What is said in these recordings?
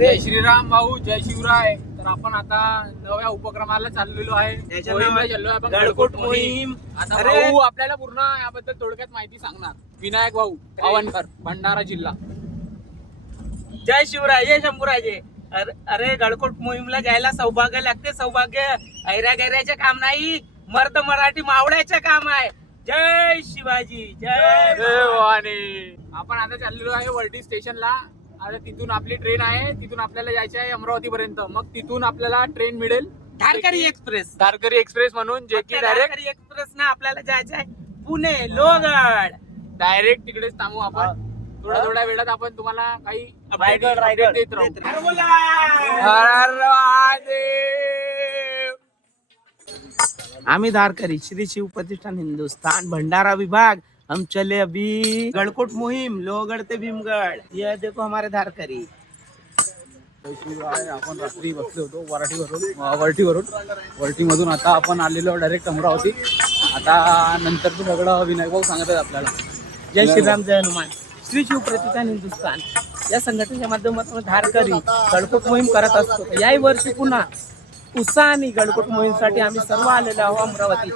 जय श्रीराम भाऊ, जय शिवराय. तर आपण आता नव्या उपक्रमाला चाललेलो आहे. चाललोय आपण गडकोट मोहीम. आता भाऊ आपल्याला पूर्ण याबद्दल थोडक्यात माहिती सांगणार. विनायक भाऊ पावनकर, भंडारा जिल्हा. जय शिवराय, जय शंभूराजे. अरे गडकोट मोहीमला जायला सौभाग्य लागते. सौभाग्य ऐऱ्या गैऱ्याचे काम नाही, मर्द मराठी मावळ्याचे काम आहे. जय शिवाजी, जय भवानी. आपण आता चाललेलो आहे वर्डी स्टेशनला. आता तिथून आपली ट्रेन आहे, तिथून आपल्याला जायचं आहे अमरावती पर्यंत. मग तिथून आपल्याला ट्रेन मिळेल धारकरी एक्सप्रेस. धारकरी एक्सप्रेस म्हणून, जे की डायरेक्ट एक्सप्रेस ना आपल्याला जायचं आहे पुणे लोहगड. डायरेक्ट तिकडेच थांबू आपण. थोड्या वेळात आपण तुम्हाला काही अपडेट देत राहू. आम्ही धारकरी श्री शिव प्रतिष्ठान हिंदुस्तान भंडारा विभाग. हम चले अभी गडकोट मुहिम लोहगड ते भीमगड. ये देखो हमारे धारकरी. आपण रात्री बसलो होतो वर्टीमधून आता आपण आलेलो डायरेक्ट अमरावती. आता नंतरचं सगळं विनायक भाऊ सांगत आहेत आपल्याला. जय श्रीराम, जय हनुमान. श्री शिव प्रतिष्ठान हिंदुस्तान या संघटनेच्या माध्यमातून धारकरी गडकोट मोहीम करत असतो. याही वर्षी पुन्हा उत्साहाने गडकोट मोहीमसाठी आम्ही सर्व आलेलो आहोत अमरावती.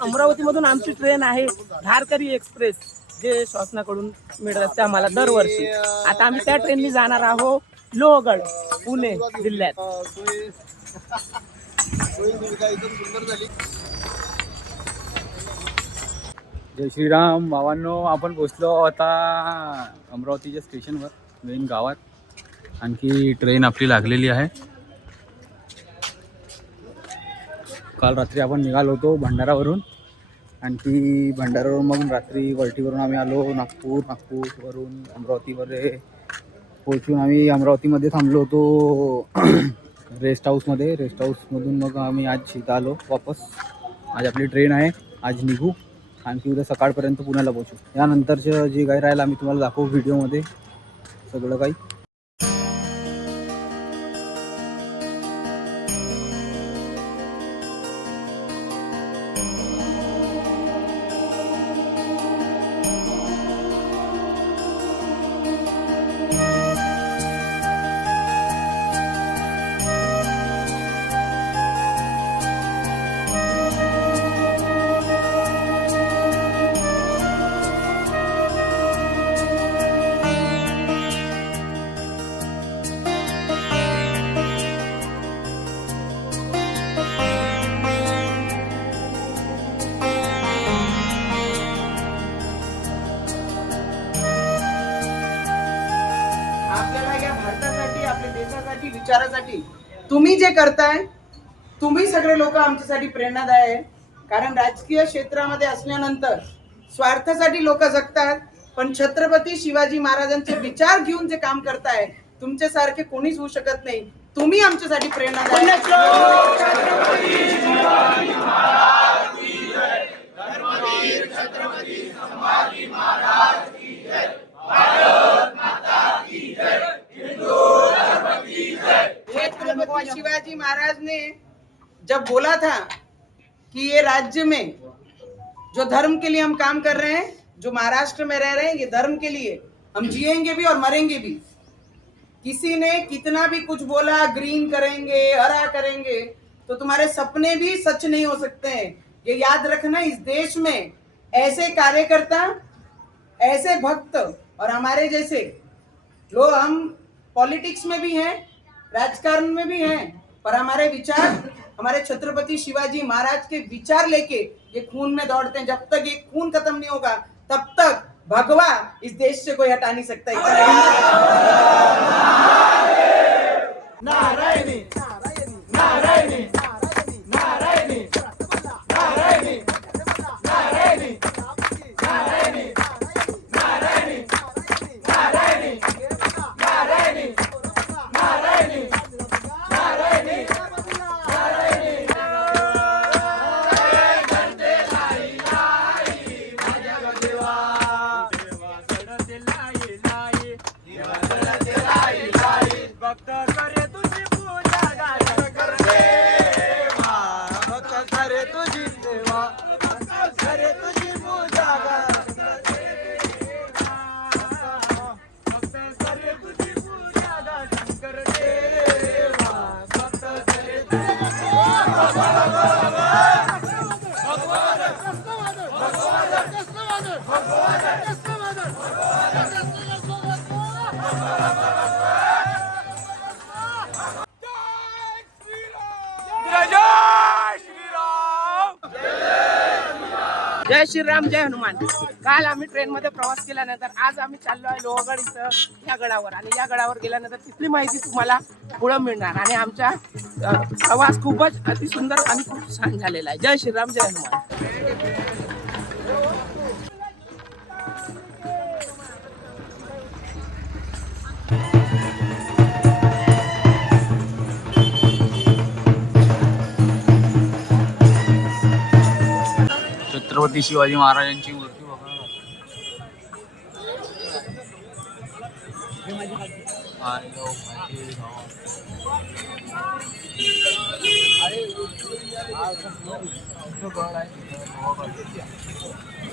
अमरावतीमधून आमची ट्रेन आहे धारकरी एक्सप्रेस, जे शासनाकडून मिळत असते आम्हाला दरवर्षी. आता आम्ही त्या ट्रेननी जाणार आहोत लोहगड, पुणे जिल्ह्यात. जय श्रीराम भावांनो, आपण पोचलो आता अमरावतीच्या स्टेशनवर, मेन गावात. आणखी ट्रेन आपली लागलेली आहे. काल रात्री आपण निघालो होतो भंडारावरून. आणखी भंडारावरून मग रात्री वर्टीवरून आम्ही आलो नागपूरवरून अमरावतीमध्ये पोहोचून आम्ही अमरावतीमध्ये थांबलो होतो रेस्ट हाऊसमधून मग आम्ही आज इथं आलो वापस. आज आपली ट्रेन आहे, आज निघू. आणखी उद्या सकाळपर्यंत पुण्याला पोहोचू. यानंतरचं जे काही राहिलं आम्ही तुम्हाला दाखवू व्हिडिओमध्ये सगळं काही. विचारासाठी तुम्ही जे करताय, तुम्ही सगळे लोक आमच्यासाठी प्रेरणादायी आहे. कारण राजकीय क्षेत्रामध्ये असल्यानंतर स्वार्थासाठी लोक जगतात, पण छत्रपती शिवाजी महाराजांचे विचार घेऊन जे काम करताय तुमच्यासारखे कोणीच होऊ शकत नाही. तुम्ही आमच्यासाठी प्रेरणादायी. शिवाजी महाराज ने जब बोला था कि ये राज्य में जो धर्म के लिए हम काम कर रहे हैं, जो महाराष्ट्र में रह रहे हैं, ये धर्म के लिए हम जिएंगे भी और मरेंगे भी. किसी ने कितना भी कुछ बोला, ग्रीन करेंगे, हरा करेंगे, तो तुम्हारे सपने भी सच नहीं हो सकते हैं. ये याद रखना, इस देश में ऐसे कार्यकर्ता, ऐसे भक्त और हमारे जैसे लोग, हम पॉलिटिक्स में भी हैं, राजकारण में भी हैं, पर हमारे विचार, हमारे छत्रपति शिवाजी महाराज के विचार लेके ये खून में दौड़ते हैं. जब तक ये खून खत्म नहीं होगा तब तक भगवा इस देश से कोई हटा नहीं सकता. नारायणी नारायणी नारायणी नारायणी नारायणी नारायणी नारायणी नारायणी नारायणी नारायणी नारायणी नारायणी. भक्त करे तुझी पूजा, गायन करते भक्त करे तुझी सेवा, भक्त करे तुझी पूजा, गायन करते भक्त करे तुझी पूजा, गायन करते. जय श्रीराम, जय हनुमान. काल आम्ही ट्रेन मध्ये प्रवास केल्यानंतर आज आम्ही चाललो आहे लोहगड इथं या गडावर, आणि या गडावर गेल्यानंतर तिथली माहिती तुम्हाला पुढे मिळणार. आणि आमचा प्रवास खूपच अतिसुंदर आणि खूप छान झालेला आहे. जय श्रीराम, जय हनुमान. छत्रपती शिवाजी महाराजांची मूर्ती बघा.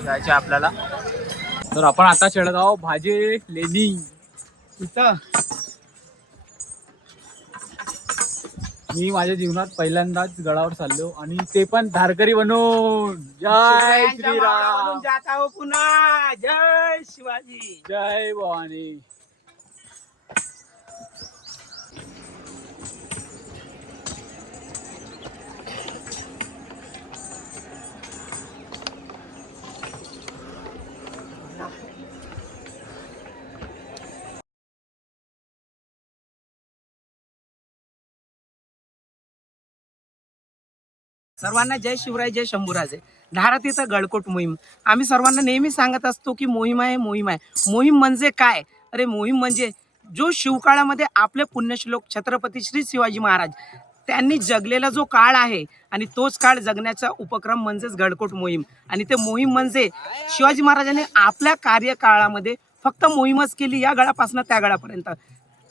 जायचे आपल्याला. तर आपण आता चढगाव भाजे लेणी इथं. मी माझ्या जीवनात पहिल्यांदाच गडावर चाललो, आणि ते पण धारकरी बनून. जय श्रीराम, जाता हो पुन्हा. जय शिवाजी, जय भवानी. सर्वांना जय शिवराय, जय शंभूराजे. धारातीर्थ गडकोट मोहीम. आम्ही सर्वांना नेहमी सांगत असतो की मोहीम आहे, मोहीम आहे. मोहीम म्हणजे काय? अरे मोहीम म्हणजे जो शिवकाळामध्ये आपले पुण्यश्लोक छत्रपती श्री शिवाजी महाराज त्यांनी जगलेला जो काळ आहे, आणि तोच काळ जगण्याचा उपक्रम म्हणजेच गडकोट मोहीम. आणि ते मोहीम म्हणजे शिवाजी महाराजांनी आपल्या कार्यकाळामध्ये फक्त मोहीमच केली, या गडापासून त्या गडापर्यंत.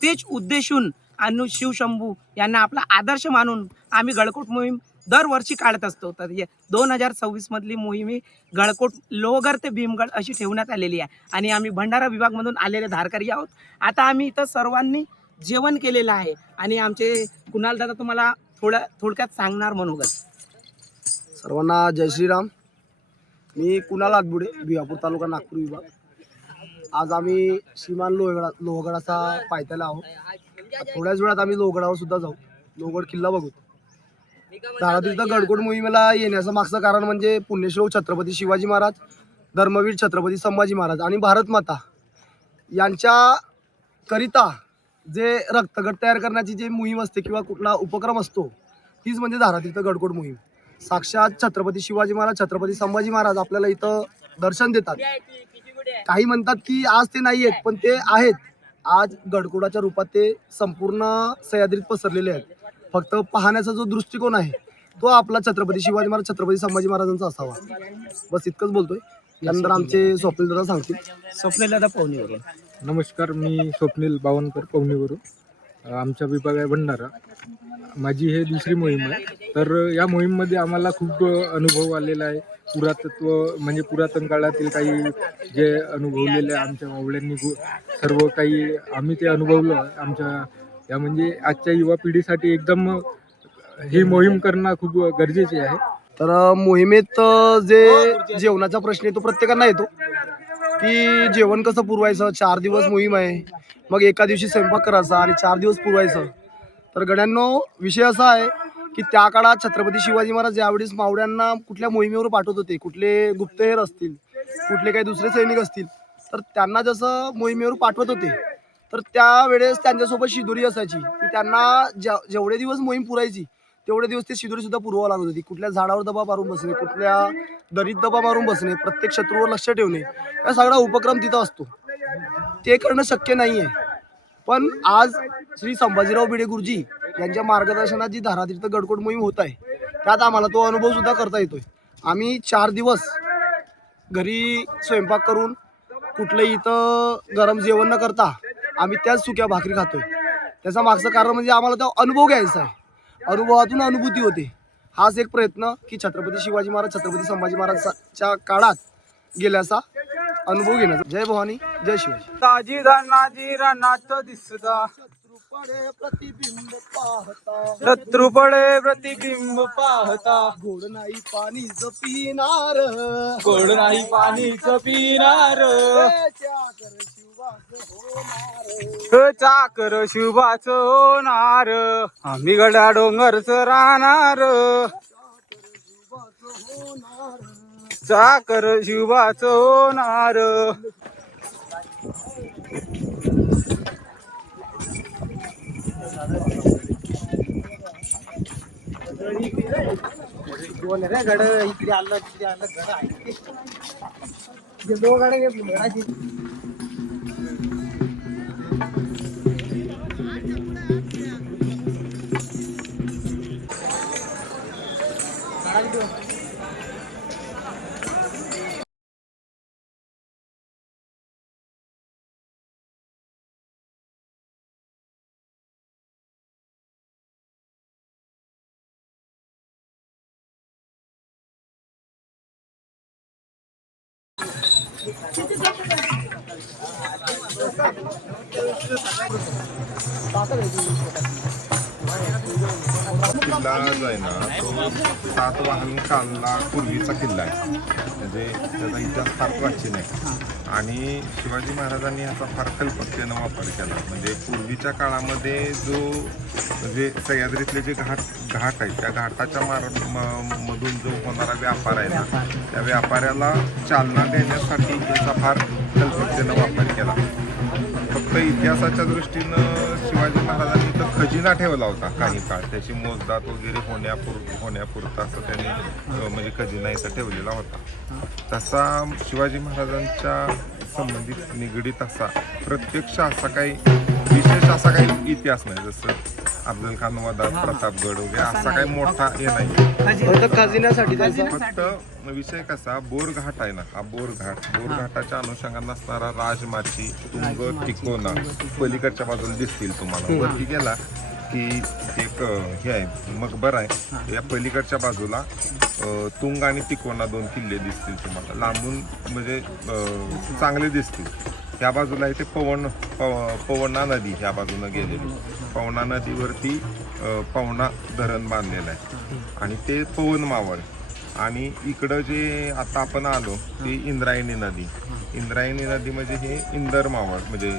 तेच उद्देशून आणि शिवशंभू यांना आपला आदर्श मानून आम्ही गडकोट मोहीम दरवर्षी काढत असतो. तर 2026 मधली मोहीम ही गडकोट लोहगड ते भीमगड अशी ठेवण्यात आलेली आहे. आणि आम्ही भंडारा विभागमधून आलेले धारकरी आहोत. आता आम्ही इथं सर्वांनी जेवण केलेलं आहे, आणि आमचे कुणाल दादा तुम्हाला थोडक्यात सांगणार मनोगत. सर्वांना जय श्रीराम. मी कुणाल आगबुडे, भिवापूर तालुका, नागपूर विभाग. आज आम्ही श्रीमान लोहगडाचा पायथ्याला आहोत. थोड्याच वेळात आम्ही लोहगडावर सुद्धा जाऊ, लोहगड किल्ला बघू. धारातीर्थ गडकोट मोहिमेला येण्याचं मागचं कारण म्हणजे पुण्यश्लोक छत्रपती शिवाजी महाराज, धर्मवीर छत्रपती संभाजी महाराज आणि भारत माता यांच्या करिता जे रक्तगट तयार करण्याची जी मोहीम असते किंवा कुठला उपक्रम असतो, तीच म्हणजे धारातीर्थ गडकोट मोहीम. साक्षात छत्रपती शिवाजी महाराज, छत्रपती संभाजी महाराज आपल्याला इथं दर्शन देतात. काही म्हणतात की आज ते नाही आहेत, पण ते आहेत. आज गडकोटाच्या रूपात ते संपूर्ण सह्याद्रीत पसरलेले आहेत. फक्त पाहण्याचा जो दृष्टिकोन आहे तो आपला छत्रपती शिवाजी महाराज, छत्रपती संभाजी महाराजांचा असावा. बस इतकंच बोलतोय. त्यानंतर आमचे स्वप्नील दादा सांगतील. स्वप्नील दादा पवनीवरून. नमस्कार, मी स्वप्नील बावनकर, पवनीवरून. आमचा विभाग आहे भंडारा. माझी हे दुसरी मोहीम आहे. तर या मोहीममध्ये आम्हाला खूप अनुभव आलेला आहे. पुरातत्व म्हणजे पुरातन काळातील काही जे अनुभवलेले आमच्या मावळ्यांनी सर्व काही आम्ही ते अनुभवलं. आमच्या या म्हणजे आजच्या युवा पिढीसाठी एकदम ही मोहीम करणं खूप गरजेचे आहे. तर मोहिमेत जे जेवणाचा प्रश्न येतो प्रत्येकांना येतो की जेवण कसं पुरवायचं. 4 दिवस मोहीम आहे, मग एका दिवशी स्वयंपाक करायचा आणि 4 दिवस पुरवायचं. तर गड्यांनो, विषय असा आहे की त्या काळात छत्रपती शिवाजी महाराज ज्यावेळेस मावळ्यांना कुठल्या मोहिमेवर पाठवत होते, कुठले गुप्तहेर असतील, कुठले काही दुसरे सैनिक असतील, तर त्यांना जसं मोहिमेवर पाठवत होते, तर त्यावेळेस त्यांच्यासोबत शिदोरी असायची की त्यांना जेवढे दिवस मोहीम पुरायची तेवढे दिवस ते शिदोरी सुद्धा पुरवावं लागत होती. कुठल्या झाडावर दबा मारून बसणे, कुठल्या दरीत दबा मारून बसणे, प्रत्येक शत्रूवर लक्ष ठेवणे, हा सगळा उपक्रम तिथं असतो. ते करणं शक्य नाही आहे. पण आज श्री संभाजीराव भिडे गुरुजी यांच्या मार्गदर्शनात जी धारातीर्थ गडकोट मोहीम होत आहे, त्यात आम्हाला तो अनुभव सुद्धा करता येतोय. आम्ही 4 दिवस घरी स्वयंपाक करून कुठलं इथं गरम जेवण न करता आम्ही त्याच सुक्या भाकरी खातोय. त्याचा मागचं कारण म्हणजे आम्हाला तो अनुभव घ्यायचा आहे. अनुभवातून अनुभूती होते. हाच एक प्रयत्न की छत्रपती शिवाजी महाराज, छत्रपती संभाजी महाराजच्या काळात गेल्याचा अनुभव घेण्याचा. जय भवानी, जय शिवाजी. ताजी धनाजी रणात दिसता, प्रतिबिंब पाहता, शत्रुपडे प्रतिबिंब पाहता, गोड नाही पाणीच पिणार, गोड नाही पाणीच पिणार, चाकर शुभाच होणार, आम्ही गडा डोंगरच राहणार, चाकर शिवाचं होणार. किल्ला जो आहे ना तो सातवाहन कालला पूर्वीचा किल्ला आहे. म्हणजे त्याचा इतिहास फार प्राचीन आहे आणि शिवाजी महाराजांनी ह्याचा फार कल्पकतेनं वापर केला. म्हणजे पूर्वीच्या काळामध्ये जो म्हणजे सह्याद्रीतले जे घाट आहेत त्या घाटाच्या मधून जो होणारा व्यापार आहे ना त्या व्यापाऱ्याला चालना देण्यासाठी त्याचा फार कल्पकतेनं वापर केला. फक्त इतिहासाच्या दृष्टीनं शिवाजी महाराजांनी इथं खजिना ठेवला होता काही काळ. त्याची मोजदात वगैरे होण्यापुरता असं त्यांनी म्हणजे खजिना इथं ठेवलेला होता. तसा शिवाजी महाराजांच्या संबंधित निगडीत असा प्रत्यक्ष असा काही विशेष असा काही इतिहास नाही. जसं अफजल खान वधा, प्रतापगड वगैरे असा काही मोठा हे नाही. खजिन्यासाठी फक्त विषय कसा बोरघाट आहे ना हा बोरघाटाच्या अनुषंगाने असणारा राजमाची, तुंग, तिकोना पलीकडच्या बाजूला दिसतील तुम्हाला. वरती गेला की एक हे आहे मकबर आहे. या पलीकडच्या बाजूला तुंग आणि तिकोना दोन किल्ले दिसतील तुम्हाला लांबून म्हणजे चांगले दिसतील. ह्या बाजूला इथे पवना नदी ह्या बाजूनं गेलेली. पवना नदीवरती पवना धरण बांधलेलं आहे आणि ते पवन मावळ. आणि इकडं जे आता आपण आलो ती इंद्रायणी नदी म्हणजे हे इंदर मावळ म्हणजे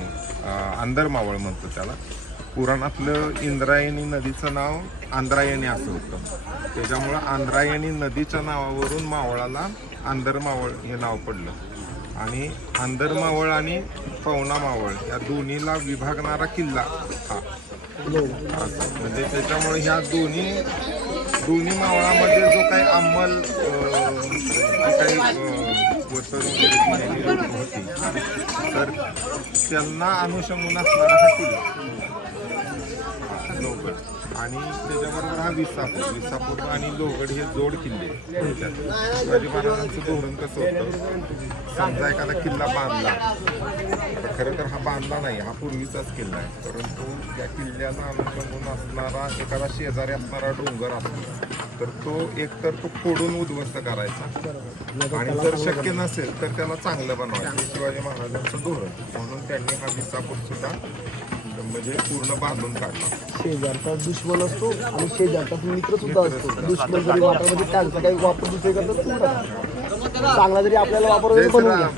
अंदर मावळ म्हणतो त्याला. पुराणातलं इंद्रायणी नदीचं नाव आंध्रायणी असं होतं. त्याच्यामुळं आंध्रायणी नदीच्या नावावरून मावळाला आंदर मावळ हे नाव पडलं. आणि आंदर मावळ आणि पवना मावळ या दोन्हीला विभागणारा किल्ला हा म्हणजे त्याच्यामुळे ह्या दोन्ही मावळामध्ये जो काही अंमल काही वसन वगैरे होती तर त्यांना अनुषंगून असणारा हा किल्ला लोहगड. आणि त्याच्याबरोबर हा विसापूर आणि लोहगड हे जोड किल्ले. शिवाजी महाराजांचं धोरण कसं होतं, समजा एखादा किल्ला बांधला तर खरं तर हा बांधला नाही, हा पूर्वीचाच किल्ला आहे. परंतु या किल्ल्याला अनुषंगून असणारा एखादा शेजारी असणारा डोंगर असतो तर तो एकतर तो फोडून उद्ध्वस्त करायचा आणि जर शक्य नसेल तर त्याला चांगलं बनवायचं. शिवाजी महाराजांचं धोरण. म्हणून त्यांनी हा विसापूर सुद्धा म्हणजे पूर्ण बांधून काढला. शेजारचा दुश्मन असतो आणि शेजारचा मित्र सुद्धा असतो. दुश्मन जरी वाटत म्हणजे त्यांचा काही वापर दुसरे करतात, चांगला जरी आपल्याला वापर बनवून घ्या.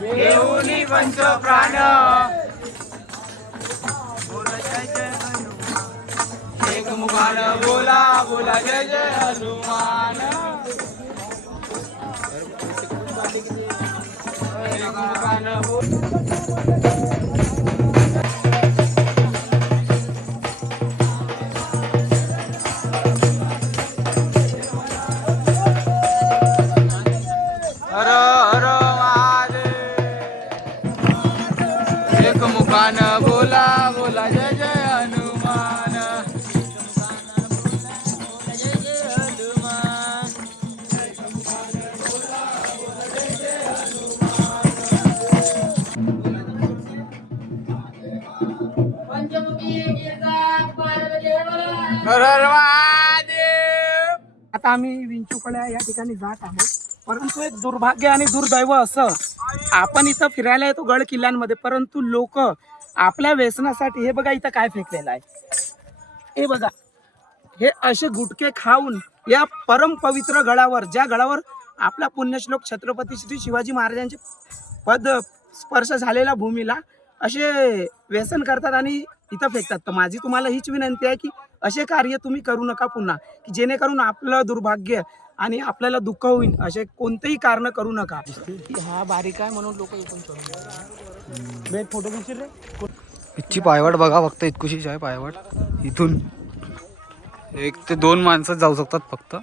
घेऊनी पंच प्राण एक मुखान बोला बोला जय जय हनुमान. हर हर महादेव एक मुखान बोला बोला जय जय हनुमान हर हर महादेव. आता आम्ही विंचूकड्या या ठिकाणी जात आहोत, परंतु एक दुर्भाग्य आणि दुर्दैव असं, आपण इथं फिरायला येतो गड किल्ल्यांमध्ये, परंतु लोक आपल्या व्यसनासाठी हे बघा इथं काय फेकलेलं आहे, हे बघा, हे असे गुटखे खाऊन या परम पवित्र गडावर, ज्या गडावर आपला पुण्यश्लोक छत्रपती श्री शिवाजी महाराजांचे पद स्पर्श झालेल्या भूमीला असे व्यसन करतात आणि इथं फेकतात. तर माझी तुम्हाला हीच विनंती आहे की असे कार्य तुम्ही करू नका पुन्हा, की जेणेकरून आपलं दुर्भाग्य आणि आपल्याला दुःख होईल. असे कोणतेही कारण करू नका. हा बारीक आहे म्हणून लोक इथून फोटो घेतील रे. इथची पायवाट बघा फक्त, इतकुशीच आहे पायवाट. इथून 1 ते 2 माणसं जाऊ शकतात फक्त.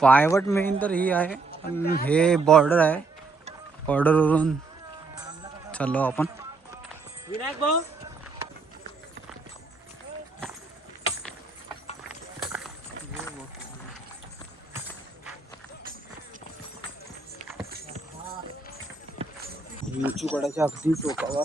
पायवाट मेन तर ही आहे आणि हे बॉर्डर आहे. बॉर्डरवरून चाललो आपण. विनायक भाऊ विंचूकड्याच्या अगदी टोकावर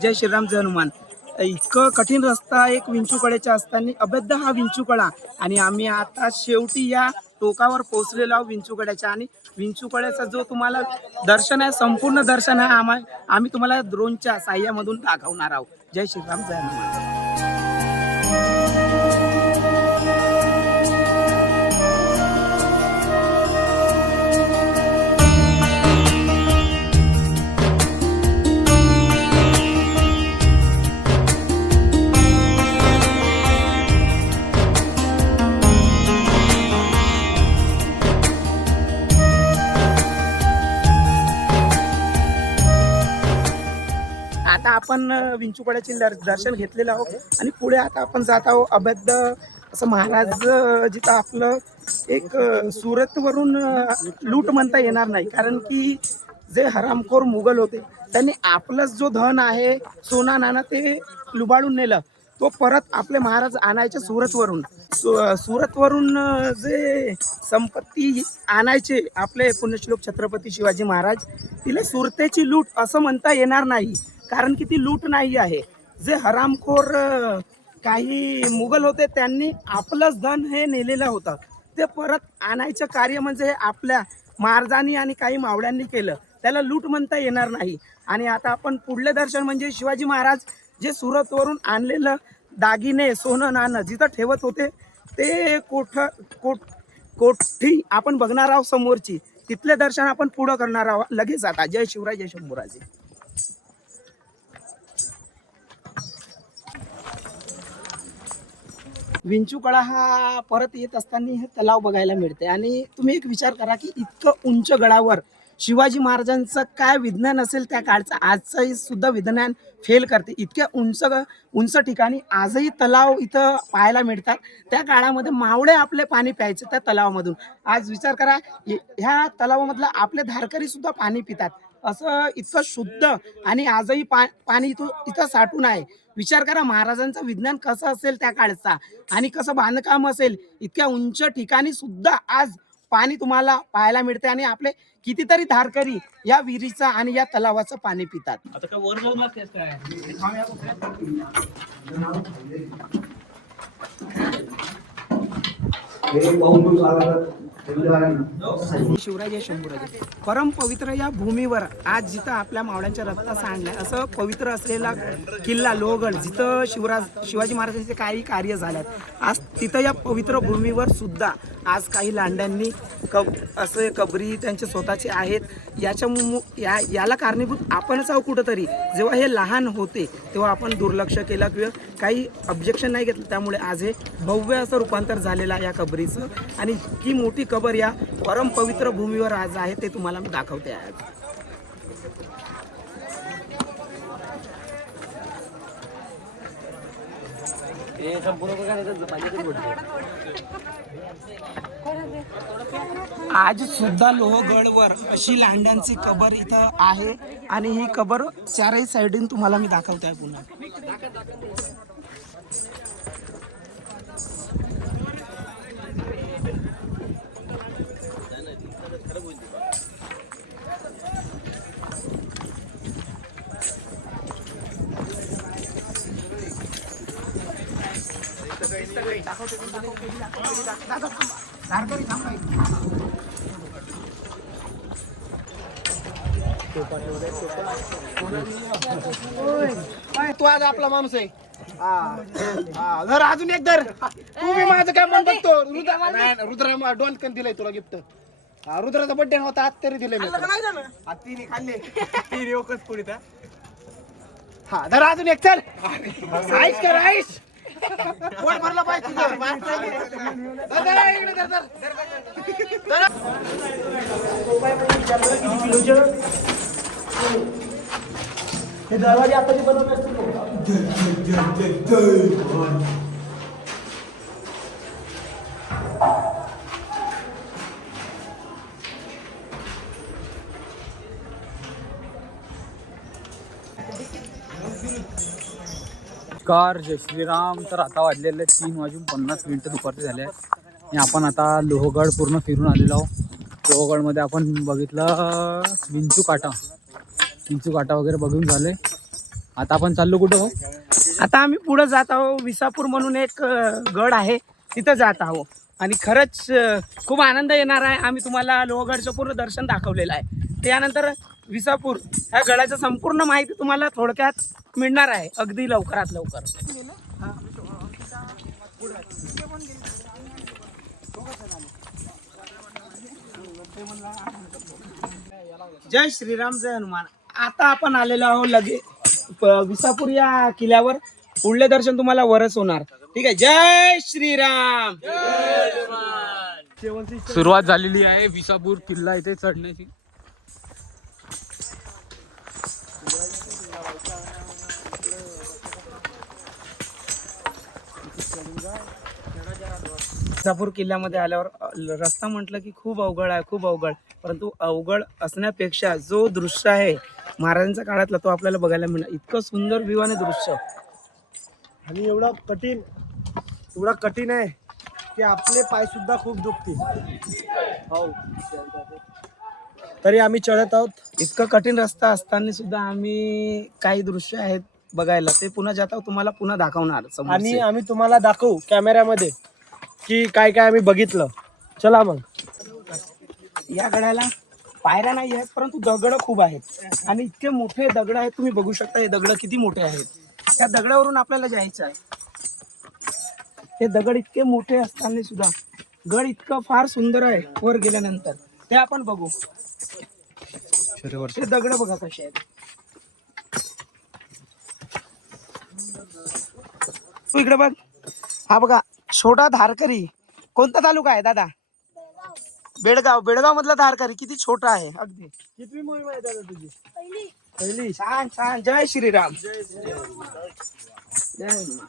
जय श्रीराम जय हनुमान. इतकं कठीण रस्ता एक विंचूकड्याच्या असताना अबद्ध हा विंचूकडा, आणि आम्ही आता शेवटी या टोकावर पोहोचलेलो आहोत विंचूकड्याच्या. आणि विंचूकड्याचा जो तुम्हाला दर्शन आहे, संपूर्ण दर्शन आहे आम्ही तुम्हाला ड्रोनच्या साह्यामधून दाखवणार आहोत. जय श्रीराम जय हनुमान. आता आपण विंचूकड्याचे दर्शन घेतलेलं आहोत आणि पुढे आता आपण जात आहोत अभेद्य असं महाराज, जिथं आपलं एक सुरतवरून लूट म्हणता येणार नाही, कारण की जे हरामखोर मुघल होते त्यांनी आपलंच जो धन आहे, सोना नाणं, ते लुबाडून नेलं. तो परत आपले महाराज आणायचे सुरतवरून. सुरतवरून जे संपत्ती आणायचे आपले पुण्यश्लोक छत्रपती शिवाजी महाराज, तिला सुरतेची लूट असं म्हणता येणार नाही, कारण की ती लूट नाही आहे. जे हरामखोर काही मुघल होते त्यांनी आपलंच धन हे नेलेलं होतं, ते परत आणायचं कार्य म्हणजे आपल्या महाराजांनी आणि काही मावळ्यांनी केलं, त्याला लूट म्हणता येणार नाही. आणि आता आपण पुढले दर्शन म्हणजे शिवाजी महाराज जे सुरतवरून आणलेलं दागिने, सोनं नाणं जिथं ठेवत होते, ते कोठी आपण बघणार आहोत समोरची. तिथले दर्शन आपण पुढं करणार आहोत लगेच आता. जय शिवराय जय शंभूराजे. विंचूकडा हा परत येत असताना हे तलाव बघायला मिळते. आणि तुम्ही एक विचार करा की इतकं उंच गडावर शिवाजी महाराजांचं काय विज्ञान असेल त्या काळचं, आजचंही सुद्धा विज्ञान फेल करते. इतक्या उंच ठिकाणी आजही तलाव इथं पाहायला मिळतात. त्या काळामध्ये मावळे आपले पाणी प्यायचे त्या तलावामधून. आज विचार करा, ह्या तलावामधलं आपले धारकरी सुद्धा पाणी पितात. असं इतकं शुद्ध आणि आजही पाणी इथं साठून आहे. विचार करा महाराजांचं विज्ञान कसं असेल त्या काळचा, आणि कसं बांधकाम असेल. इतक्या उंच ठिकाणी सुद्धा आज पाणी तुम्हाला पाहायला मिळते आणि आपले कितीतरी धारकरी या विहिरीचं आणि या तलावाचं पाणी पितात. शिवराजे शंभूराजे परम पवित्र या भूमीवर आज जिथं आपल्या मावळ्यांच्या रक्ता सांडलाय असं पवित्र असलेला किल्ला लोहगड, जिथं शिवाजी महाराजांचे काही कार्य झाल्यात, आज तिथं या पवित्र भूमीवर सुद्धा आज काही लांड्यांनी असे कबरी त्यांचे स्वतःचे आहेत. याला कारणीभूत आपणच आहोत कुठंतरी. जेव्हा हे लहान होते तेव्हा आपण दुर्लक्ष केलं किंवा काही ऑब्जेक्शन नाही घेतलं, त्यामुळे आज हे भव्य असं रूपांतर झालेलं आहे या कबरीचं. आणि इतकी मोठी कबर या परम पवित्र भूमीवर आज आहे ते तुम्हाला मी दाखवते आहे. आज सुद्धा लोहगडवर अशी लांड्यांची कबर इथं आहे आणि ही कबर चारही साईडून तुम्हाला मी दाखवते आहे पुन्हा. तू आज आपला माणूस आहे. जर अजून एक धर. तू मी माझं काय म्हणत बघतो. रुद्रा डॉन दिलंय तुला गिफ्ट. रुद्राचा बर्थडे होता आज तरी दिले मी. तिने खाल्ले. तिने एकच पुढे. हा धर अजून एक. चल आईश कर आईश. पोट भरला पाहिजे. हे दरवाजे आता जे बनवले असतील नमस्कार, जय श्रीराम. तर आता वाजलेले 3:50 दुपारचे झाले आणि आपण आता लोहगड पूर्ण फिरून आलेलो आहोत. लोहगडमध्ये आपण बघितलं विंचू काटा वगैरे बघून झाले. आता आपण चाललो कुठं हो? आता आम्ही पुढे जात आहोत. विसापूर म्हणून एक गड आहे, तिथं जात आहोत आणि खरंच खूप आनंद येणार आहे. आम्ही तुम्हाला लोहगडचं पूर्ण दर्शन दाखवलेलं आहे. त्यानंतर विसापूर ह्या गडाचं संपूर्ण माहिती तुम्हाला थोडक्यात मिळणार आहे अगदी लवकरात लवकर. जय श्रीराम, जय हनुमान. आता आपण आलेलो आहोत विसापूर या किल्ल्यावर. पुढले दर्शन तुम्हाला वरच होणार. ठीक आहे. जय श्रीराम. सुरुवात झालेली आहे विसापूर किल्ला इथे चढण्याची. विसापूर किल्ल्यामध्ये आल्यावर रस्ता म्हटलं की खूप अवघड आहे, खूप अवघड. परंतु अवघड असण्यापेक्षा जो दृश्य आहे महाराजांच्या काळातला तो आपल्याला बघायला मिळणार. इतकं सुंदर व्ह्यू आणि दृश्य. आणि एवढा कठीण आहे की आपले पाय सुद्धा खूप दुखतील. हो तरी आम्ही चढत आहोत. इतकं कठीण रस्ता असताना सुद्धा आम्ही काही दृश्य आहेत बघायला, ते पुन्हा जात आहोत तुम्हाला पुन्हा दाखवणार. आणि आम्ही तुम्हाला दाखवू कॅमेऱ्यामध्ये की काय काय आम्ही बघितलं. चला मग. या गडाला पायऱ्या नाही आहेत परंतु दगड खूप आहेत आणि इतके मोठे दगड आहेत. तुम्ही बघू शकता हे दगड किती मोठे आहेत. त्या दगडावरून आपल्याला जायचं आहे. हे दगड इतके मोठे असताना सुद्धा गड इतकं फार सुंदर आहे. वर गेल्यानंतर ते आपण बघू. हे दगड बघा कसे आहेत. तू इकडे बघ. हा बघा छोटा धारकरी. कोणता तालुका आहे दादा? बेडगाव. बेडगाव मधला धारकरी किती छोटा आहे अगदी. कितवी मोहीम आहे दादा तुझी? पहिली. छान छान. जय श्रीराम. जय हनुमान.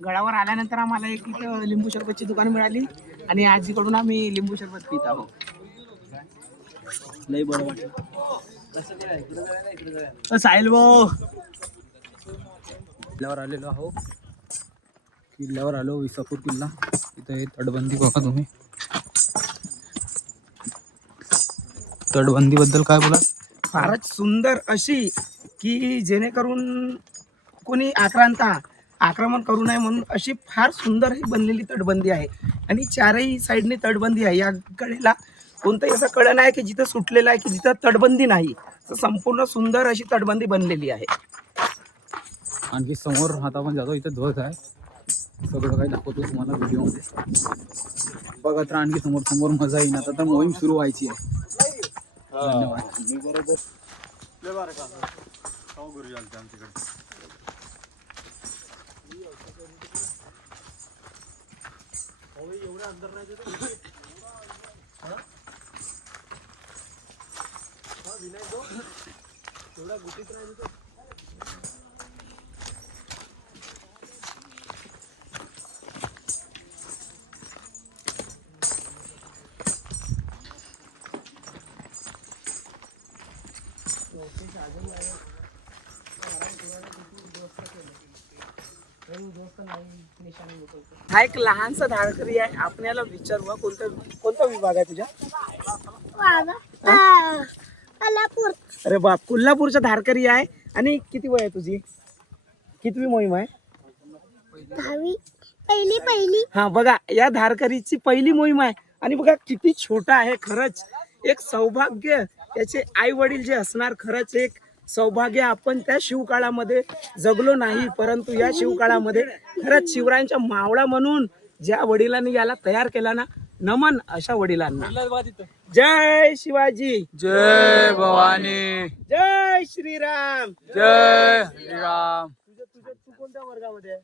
गडावर आल्यानंतर आम्हाला एक इथं लिंबू सरबतची दुकान मिळाली आणि आजीकडून आम्ही लिंबू सरबत पित आहोत. लई बरं वाटलं. साहिल भाऊ किल्ल्यावर आलेलो आहो. किल्ल्यावर आलो, विसापूर किल्ला. इथं हे तटबंदी बघा तुम्ही. तटबंदीबद्दल काय बोला? फारच सुंदर अशी की जेणेकरून कोणी आक्रमण करू नये म्हणून अशी फार सुंदर ही बनलेली तटबंदी आहे. आणि चारही साईडने तटबंदी आहे. या कडेला कोणतंही असं कड नाही की जिथं सुटलेलं आहे की जिथं तटबंदी नाही. तर संपूर्ण सुंदर अशी तटबंदी बनलेली आहे. आणखी समोर आता आपण जातो, इथं ध्वज आहे. सगळं काही दाखवतो तुम्हाला व्हिडिओमध्ये. बघा तर आणखी समोर समोर मजा येईल. आता तर मोहीम सुरू व्हायची आहे. धन्यवाद. हा एक लहानसा धारकरी आहे. आपल्याला विचारू कोणता विभाग आहे तुझ्या? अरे बाप, कोल्हापूरचा धारकरी आहे. आणि किती वय आहे तुझी? कितवी मोहीम आहे? पहिली. हा बघा, या धारकरीची पहिली मोहीम आहे. आणि बघा किती छोटा आहे. खरंच एक सौभाग्य. याचे आई वडील जे असणार, खरंच एक सौभाग्य. आपण त्या शिवकाळामध्ये जगलो नाही, परंतु या शिवकाळामध्ये खरंच शिवरायांच्या मावळा म्हणून ज्या वडिलांनी याला तयार केला ना, नमन अशा वडिलांना. जय शिवाजी, जय भवानी, जय श्रीराम. जय श्रीराम. तू कोणत्या वर्गामध्ये आहे?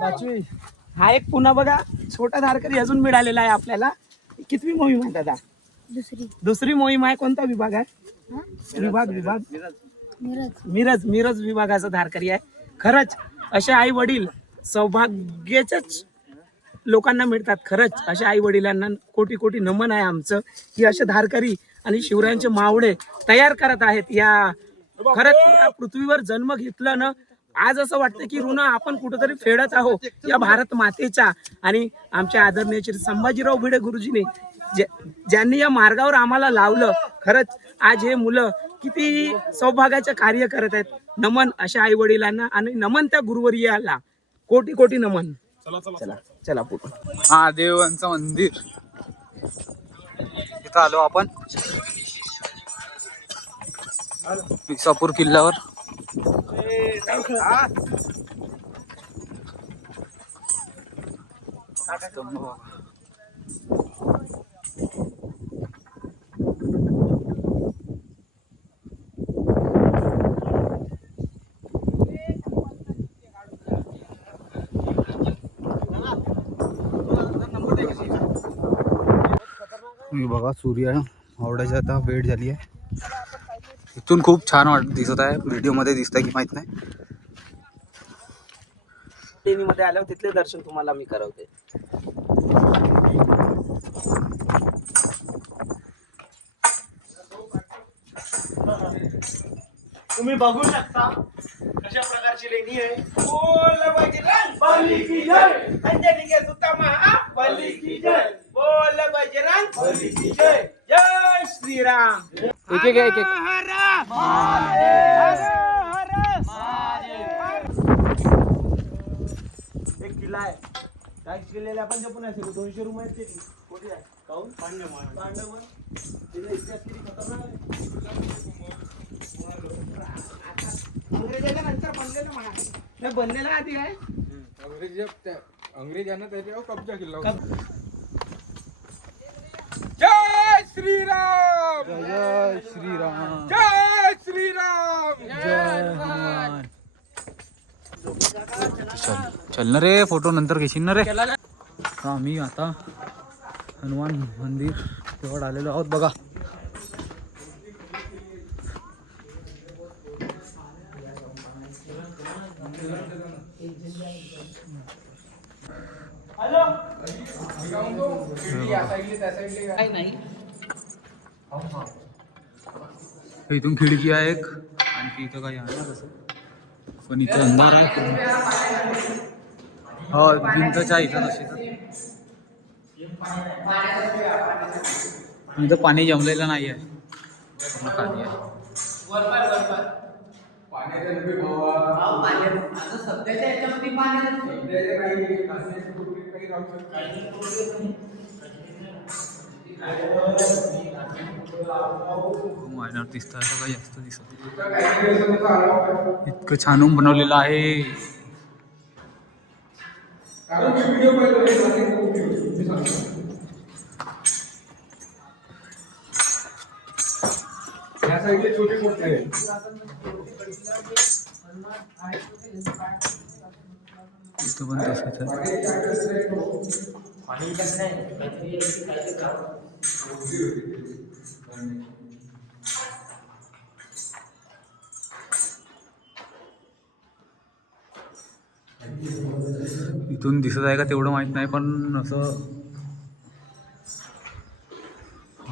पाचवी. हा एक पुन्हा बघा छोटा धारकरी अजून मिळालेला आहे आपल्याला. कितवी मोहीम आहे दादा? दुसरी मोहीम आहे. कोणता विभाग आहे? विभाग मिरज विभागाचा धारकरी आहे. खरंच असे आई वडील सौभाग्याच्याच लोकांना मिळतात. खरंच अशा आई वडिलांना कोटी कोटी नमन आहे आमचं, की असे धारकरी आणि शिवरायांचे मावळे तयार करत आहेत. खरंच या पृथ्वीवर जन्म घेतलं ना, आज असं वाटतं की ऋण आपण कुठेतरी फेडत आहोत या भारत मातेचा. आणि आमच्या आदरणीय श्री संभाजीराव भिडे गुरुजीने ज्यांनी या मार्गावर आम्हाला लावलं, खरंच आज हे मुलं किती सौभाग्याचं कार्य करत आहेत. नमन अशा आई वडिलांना आणि नमन त्या गुरुवर्याला. कोटी कोटी नमन. चला पुढे. महादेवांचं मंदिर इथं आलो आपण, विसापूर किल्ल्यावर. बघा सूर्य आवडायची आता वेळ झाली आहे. इथून खूप छान दिसत आहे. व्हिडिओ मध्ये दिसतंय की माहित नाही. मध्ये आल्यावर तिथले दर्शन तुम्हाला मी करवते. तुम्ही बघू शकता अशा प्रकारची लेणी आहे. बोल बजरंग बली की जय, अंजनी के सुता महाबली की जय. बोल बजरंग बली की जय. जय श्रीराम. एक एक किल्ला आहे. काय केलेले आपण जपून आहे. 200 रुपये आहेत. ते कोठी आहे? काऊन? पांडव. तिथे इतिहास किती खतरनाक आहे. अंग्रेजाच्या नंतर बनलेलं म्हणा, हे बनलेलं आधी आहे. अंग्रेजांना त्याच्यावर कब्जा केला. जय श्रीराम, जय श्रीराम, जय श्रीराम, जय हनुमान. चल ना रे, फोटो नंतर घेशील ना रे. आम्ही आता हनुमान मंदिर जवळ आलेलो आहोत. बघा हॅलो काही नाही. इथून खिडकी आहे एक, आणखी इथं काही आहे ना तसं, पण इथं अंधार आहे. हो भिंतच आहे इथं तशी. इथं पाणी जमलेलं नाही आहे, पूर्ण खाली आहे. मायनर दिसत आहे काही जास्त दिसत. इतकं छान बनवलेलं आहे. छोटे मोठे इथं पण तसंच आहे. इथून दिसत आहे का तेवढं माहित नाही, पण असं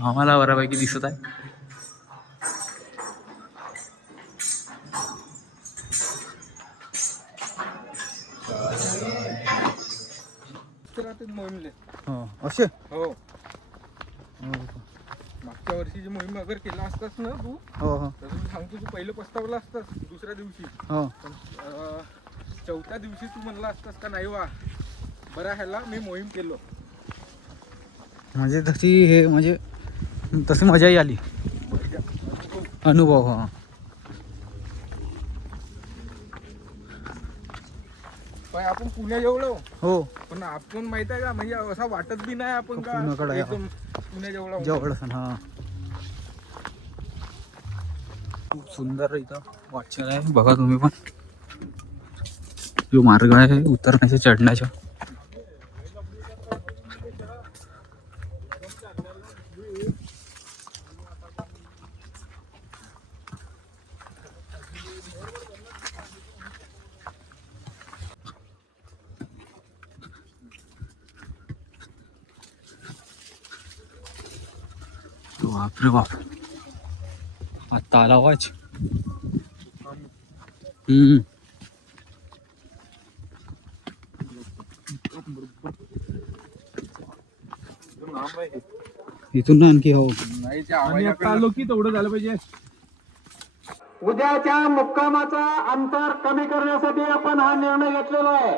आम्हाला बऱ्यापैकी दिसत आहे. मोहिमले असे हो. मागच्या वर्षीची मोहीम अगर केला असतास ना तू, हो हो तर तू सांगतो तू पहिलं पस्तावला असतास दुसऱ्या दिवशी. हो. पण चौथ्या दिवशी तू म्हणला असतास का नाही वा बरा ह्याला मी मोहीम केलो. म्हणजे तशी हे म्हणजे तशी मजाही आली, अनुभव. हा पण आपण पुण्याजवळ हो, पण आपण माहित आहे का म्हणजे असा वाटत बी नाही आपण का पुण्याकडे आहे. एकदम पुण्याजवळ जवळ हा. खूप सुंदर इथं वाटचाल आहे, बघा तुम्ही पण. जो मार्ग आहे उतरण्याच्या चढण्याच्या, बापरे बाप. आता आला आवाज. इथून ना आणखी हो आलो की तेवढं झालं पाहिजे. उद्याच्या मुक्कामाचा अंतर कमी करण्यासाठी आपण हा निर्णय घेतलेला आहे.